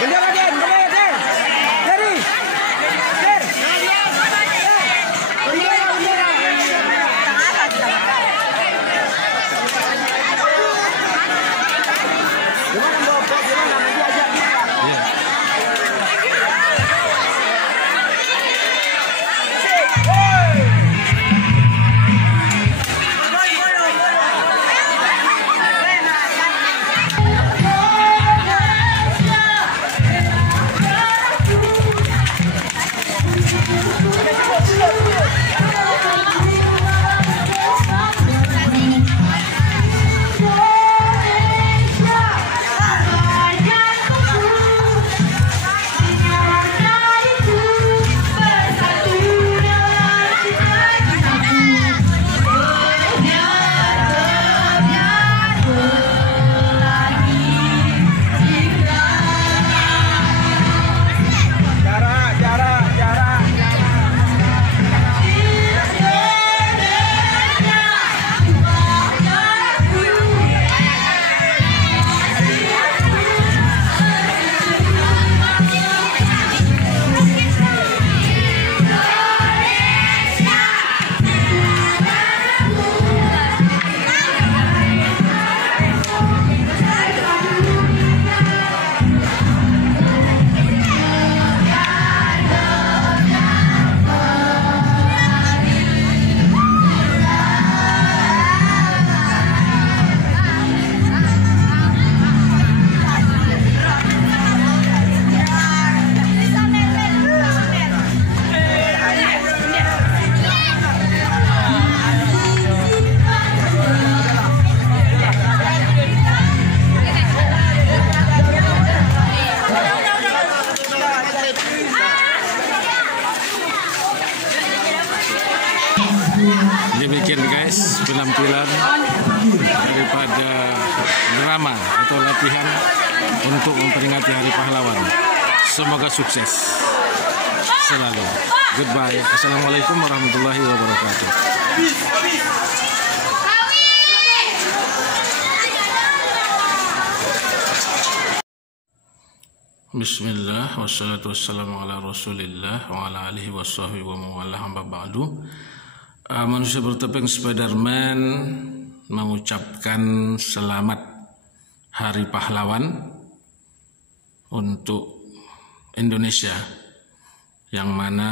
Bendera Den, bendera Den. Dari. Der. Bendera, bendera. Gimana Bapak? Gimana? Diajak. Iya. Demikian guys penampilan daripada drama atau latihan untuk memperingati Hari Pahlawan. Semoga sukses selalu. Goodbye. Assalamualaikum warahmatullahi wabarakatuh. Bismillah wassalatu wassalamu ala rasulillah wa ala alihi wassahibi wa mawalah hamba ba'du. Manusia bertopeng Spiderman mengucapkan selamat Hari Pahlawan untuk Indonesia, yang mana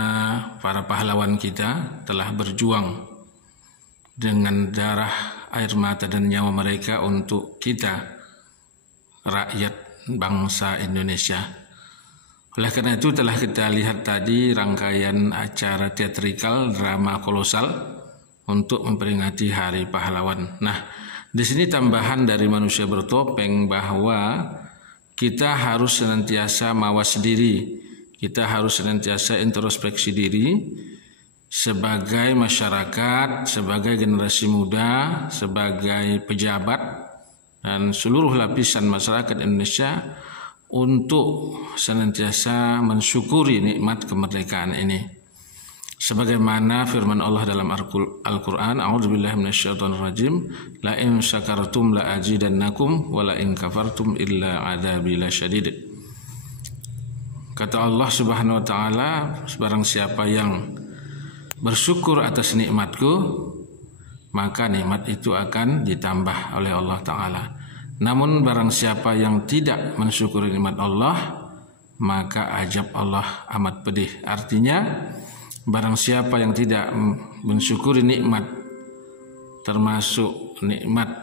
para pahlawan kita telah berjuang dengan darah, air mata dan nyawa mereka untuk kita, rakyat bangsa Indonesia. Oleh karena itu telah kita lihat tadi rangkaian acara teatrikal drama kolosal untuk memperingati Hari Pahlawan. Nah, di sini tambahan dari manusia bertopeng bahwa kita harus senantiasa mawas diri, kita harus senantiasa introspeksi diri sebagai masyarakat, sebagai generasi muda, sebagai pejabat dan seluruh lapisan masyarakat Indonesia untuk senantiasa mensyukuri nikmat kemerdekaan ini. Sebagaimana firman Allah dalam Al-Quran, A'udzubillahi minasyaitonirrajim, la in syakartum la azidannakum wa la in kafartum illa adzabi lasyadid. Kata Allah Subhanahu wa taala, barang siapa yang bersyukur atas nikmatku, maka nikmat itu akan ditambah oleh Allah taala. Namun barang siapa yang tidak mensyukuri nikmat Allah, maka azab Allah amat pedih. Artinya barang siapa yang tidak mensyukuri nikmat, termasuk nikmat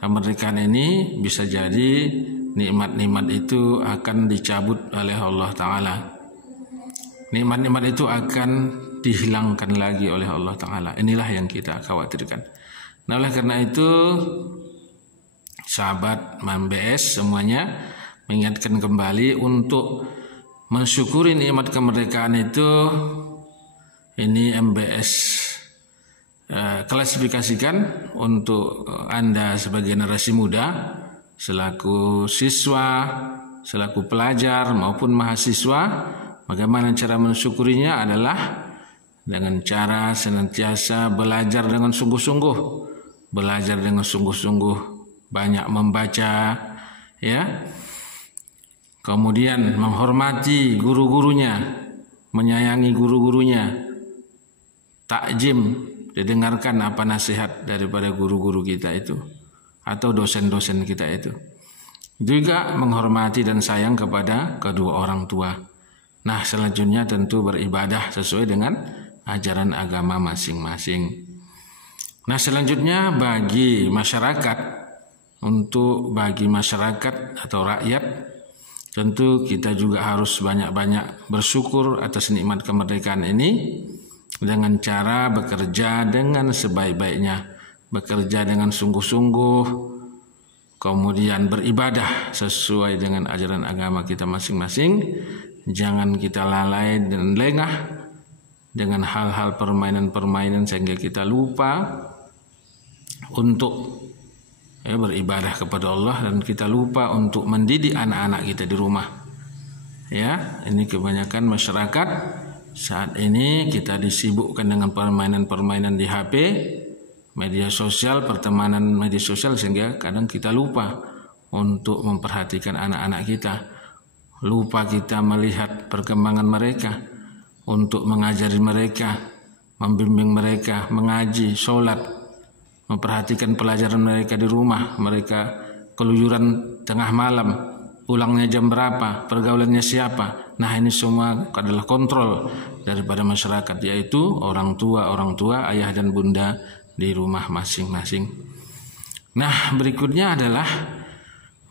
kemerdekaan ini, bisa jadi nikmat-nikmat itu akan dicabut oleh Allah taala. Nikmat-nikmat itu akan dihilangkan lagi oleh Allah taala. Inilah yang kita khawatirkan. Nah, oleh karena itu sahabat MBS semuanya mengingatkan kembali untuk mensyukuri nikmat kemerdekaan itu. Ini MBS klasifikasikan untuk Anda sebagai generasi muda, selaku siswa, selaku pelajar maupun mahasiswa. Bagaimana cara mensyukurinya adalah dengan cara senantiasa belajar dengan sungguh-sungguh, banyak membaca, ya. kemudian menghormati guru-gurunya, menyayangi guru-gurunya, takjim, didengarkan apa nasihat daripada guru-guru kita itu atau dosen-dosen kita itu. Juga menghormati dan sayang kepada kedua orang tua. Nah, selanjutnya tentu beribadah sesuai dengan ajaran agama masing-masing. Nah, selanjutnya bagi masyarakat atau rakyat, tentu kita juga harus banyak-banyak bersyukur atas nikmat kemerdekaan ini dengan cara bekerja dengan sebaik-baiknya, bekerja dengan sungguh-sungguh, kemudian beribadah sesuai dengan ajaran agama kita masing-masing. Jangan kita lalai dan lengah dengan hal-hal permainan-permainan sehingga kita lupa untuk beribadah kepada Allah, dan kita lupa untuk mendidik anak-anak kita di rumah. Ya, ini kebanyakan masyarakat saat ini kita disibukkan dengan permainan-permainan di HP, media sosial, pertemanan media sosial, sehingga kadang kita lupa untuk memperhatikan anak-anak kita. Lupa kita melihat perkembangan mereka, untuk mengajari mereka, membimbing mereka, mengaji, sholat, memperhatikan pelajaran mereka di rumah. Mereka keluyuran tengah malam, pulangnya jam berapa, pergaulannya siapa. Nah, ini semua adalah kontrol daripada masyarakat, yaitu orang tua, ayah dan bunda di rumah masing-masing. Nah, berikutnya adalah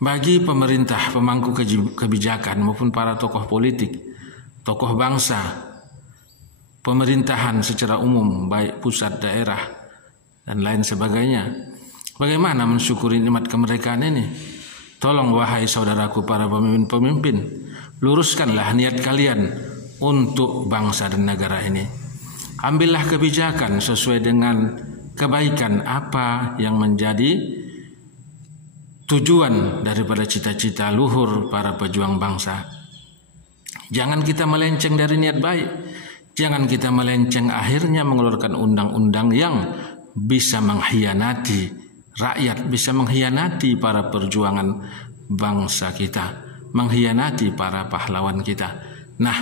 bagi pemerintah, pemangku kebijakan maupun para tokoh politik, tokoh bangsa, pemerintahan secara umum, baik pusat, daerah, dan lain sebagainya. Bagaimana mensyukuri nikmat kemerdekaan ini? Tolong wahai saudaraku para pemimpin-pemimpin, luruskanlah niat kalian untuk bangsa dan negara ini. Ambillah kebijakan sesuai dengan kebaikan apa yang menjadi tujuan daripada cita-cita luhur para pejuang bangsa. Jangan kita melenceng dari niat baik. Jangan kita melenceng akhirnya mengeluarkan undang-undang yang bisa mengkhianati rakyat, bisa mengkhianati para perjuangan bangsa kita, mengkhianati para pahlawan kita. Nah,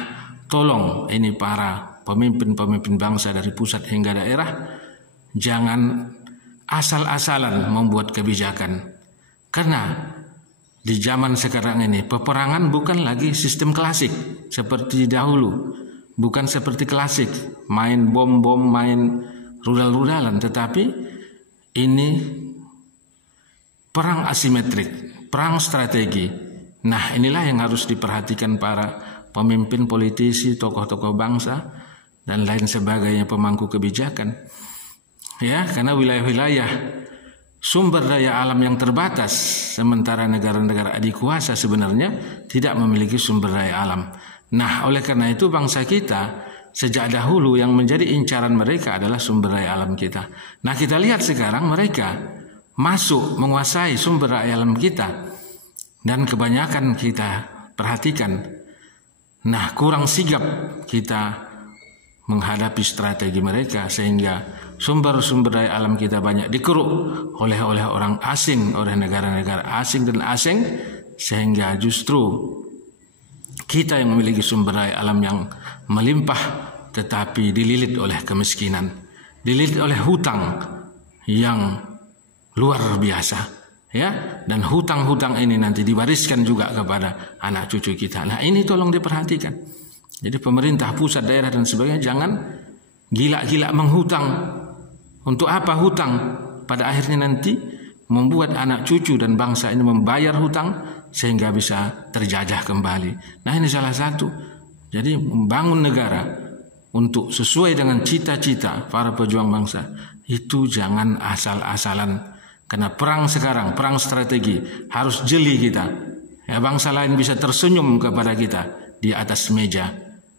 tolong ini para pemimpin-pemimpin bangsa dari pusat hingga daerah, jangan asal-asalan membuat kebijakan. Karena di zaman sekarang ini peperangan bukan lagi sistem klasik seperti dahulu, bukan seperti klasik main bom-bom, main rudal-rudalan, tetapi ini perang asimetrik, perang strategi. Nah, inilah yang harus diperhatikan para pemimpin, politisi, tokoh-tokoh bangsa dan lain sebagainya, pemangku kebijakan. Ya, karena wilayah-wilayah sumber daya alam yang terbatas, sementara negara-negara adikuasa sebenarnya tidak memiliki sumber daya alam. Nah, oleh karena itu bangsa kita sejak dahulu yang menjadi incaran mereka adalah sumber daya alam kita. Nah, kita lihat sekarang mereka masuk menguasai sumber daya alam kita, dan kebanyakan kita perhatikan. Nah, kurang sigap kita menghadapi strategi mereka, sehingga sumber-sumber daya alam kita banyak dikeruk oleh orang asing, oleh negara-negara asing dan asing, sehingga justru kita yang memiliki sumber daya alam yang melimpah tetapi dililit oleh kemiskinan, dililit oleh hutang yang luar biasa, ya, dan hutang-hutang ini nanti diwariskan juga kepada anak cucu kita. Nah, ini tolong diperhatikan. Jadi pemerintah pusat, daerah dan sebagainya jangan gila-gila menghutang. Untuk apa hutang? Pada akhirnya nanti membuat anak cucu dan bangsa ini membayar hutang sehingga bisa terjajah kembali. Nah, ini salah satu. Jadi membangun negara untuk sesuai dengan cita-cita para pejuang bangsa itu jangan asal-asalan. Karena perang sekarang, perang strategi, harus jeli kita. Ya, bangsa lain bisa tersenyum kepada kita di atas meja,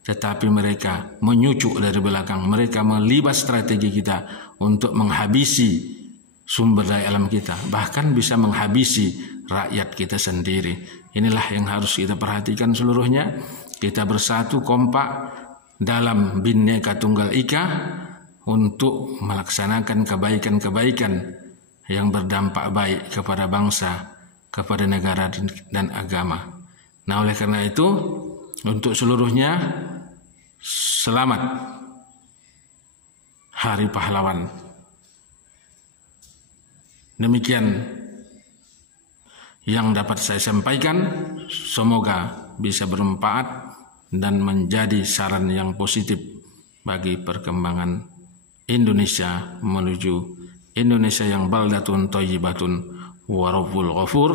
tetapi mereka menyucuk dari belakang. Mereka melibas strategi kita untuk menghabisi sumber daya alam kita, bahkan bisa menghabisi rakyat kita sendiri. Inilah yang harus kita perhatikan seluruhnya. Kita bersatu kompak dalam Bhinneka Tunggal Ika untuk melaksanakan kebaikan-kebaikan yang berdampak baik kepada bangsa, kepada negara dan agama. Nah, oleh karena itu, untuk seluruhnya, selamat Hari Pahlawan. Demikian yang dapat saya sampaikan, semoga bisa bermanfaat dan menjadi saran yang positif bagi perkembangan Indonesia menuju Indonesia yang baldatun thayyibatun wa rabbul ghafur,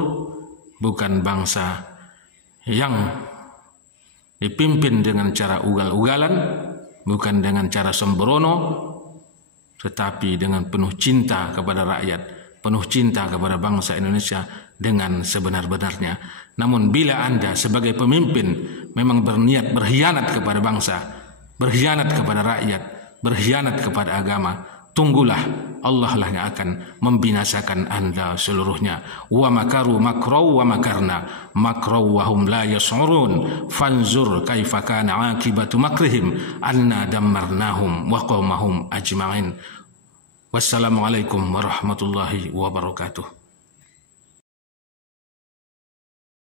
bukan bangsa yang dipimpin dengan cara ugal-ugalan, bukan dengan cara sembrono, tetapi dengan penuh cinta kepada rakyat, penuh cinta kepada bangsa Indonesia dengan sebenar-benarnya. Namun bila Anda sebagai pemimpin memang berniat berkhianat kepada bangsa, berkhianat kepada rakyat, berkhianat kepada agama, tunggulah Allah lah yang akan membinasakan Anda seluruhnya. Wa makaru makraw wa makarna makraw wa hum la yash'urun fanzur kaifa kana akibatu makrihim anna dammarnahum wa qaumahum ajma'in. Wassalamualaikum warahmatullahi wabarakatuh.